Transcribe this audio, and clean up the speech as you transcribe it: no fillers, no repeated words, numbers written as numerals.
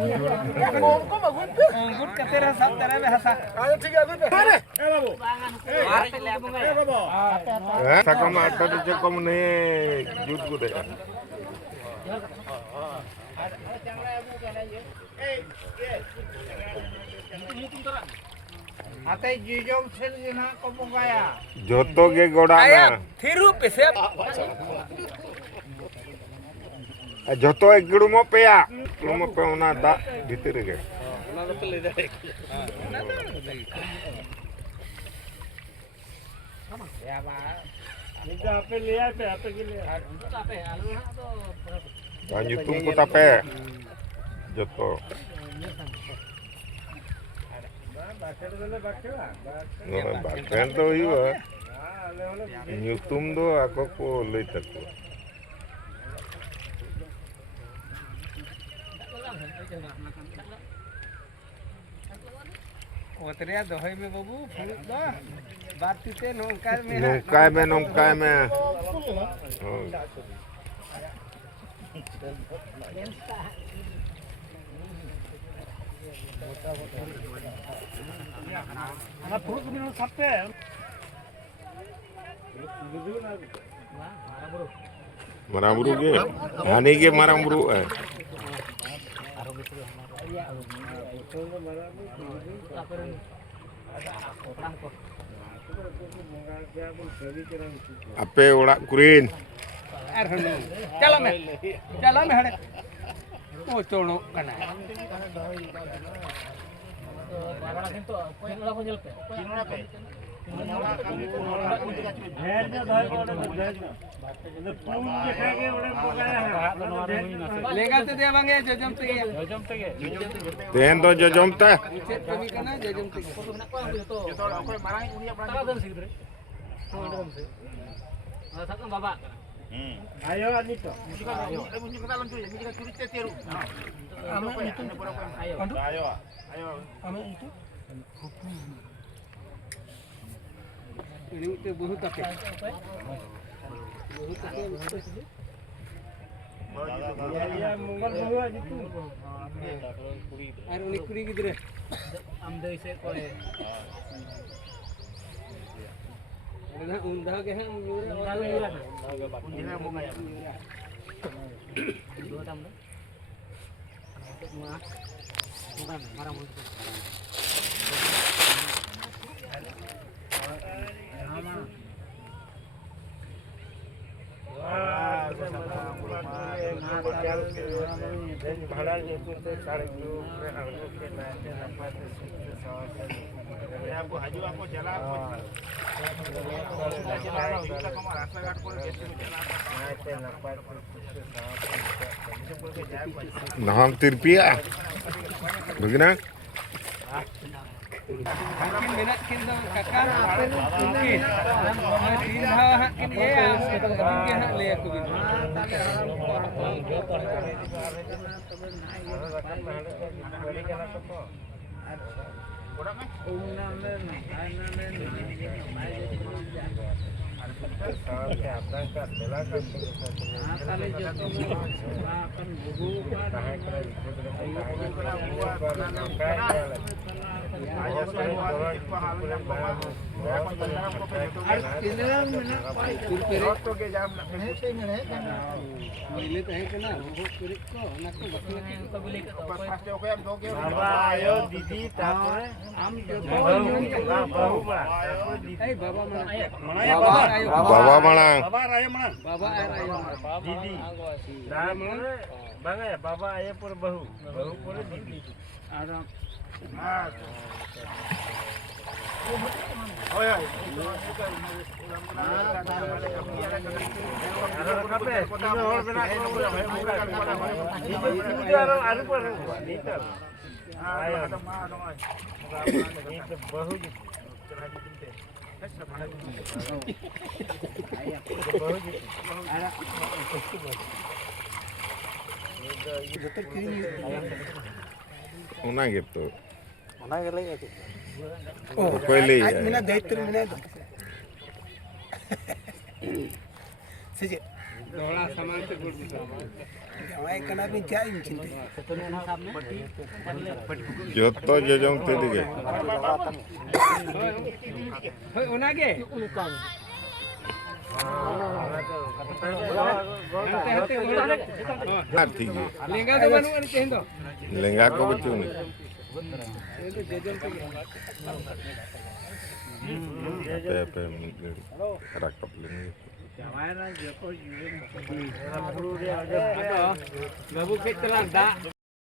Ngom ko magun pe. Gut kater hasap tara be hasa. Ayo ठीक है gut पे. ए बाबू. sakam atta de kom ne jut gude Ate jijom sel jena ko bongaya. joto ge goda na Thiru pese. joto ekdu mo peya mo pe ona da bhitir ge Ona do le dare. Ya ba. Niga ape le ape ape ke le. Ape alu na to. nyutum ko tape joto bakren to iwa nyutum do ako ko lei takko Koteria dohai me babu fuluk do. Bati te nongkai me. nongkai me Ana fuluk minum sape. maramburu ge ani ge maramburu ape orak kurin चलो मैं हड़े ओ चोणो कना लेगा तो देवांगे जजम ते ten do jojomta check कमी कना जजम ते तो कोई मारांग उनिया पड़ा दन सिगरे sakam baba ayo anito ayo munjuk kita lanjut ini kita curi teru ame itu ayo ame itu ini itu बहुत तके बहुत तके ya mongol bawa itu air unik kuri gitu deh amdai se koe undang ke हैं undang bunga ya dua tambah bukan marah mulut aku haju aku jalan naham tirpia begina Hakin minat kin dong kakak mungkin tin ha hakin ya mungkin hak le aku gitu Baba Malang. Baba Didi. Bangga ya, Baba ayah pur bahu pur Didi. Ada. Oh ya. Una gitu. Mana gele ya? Oh, pele. Mina daitur mina. Sije. joto jojong tadi ke ठीक है लेंगा को बच्चों ने पे rakap lagi Babu kita lang da.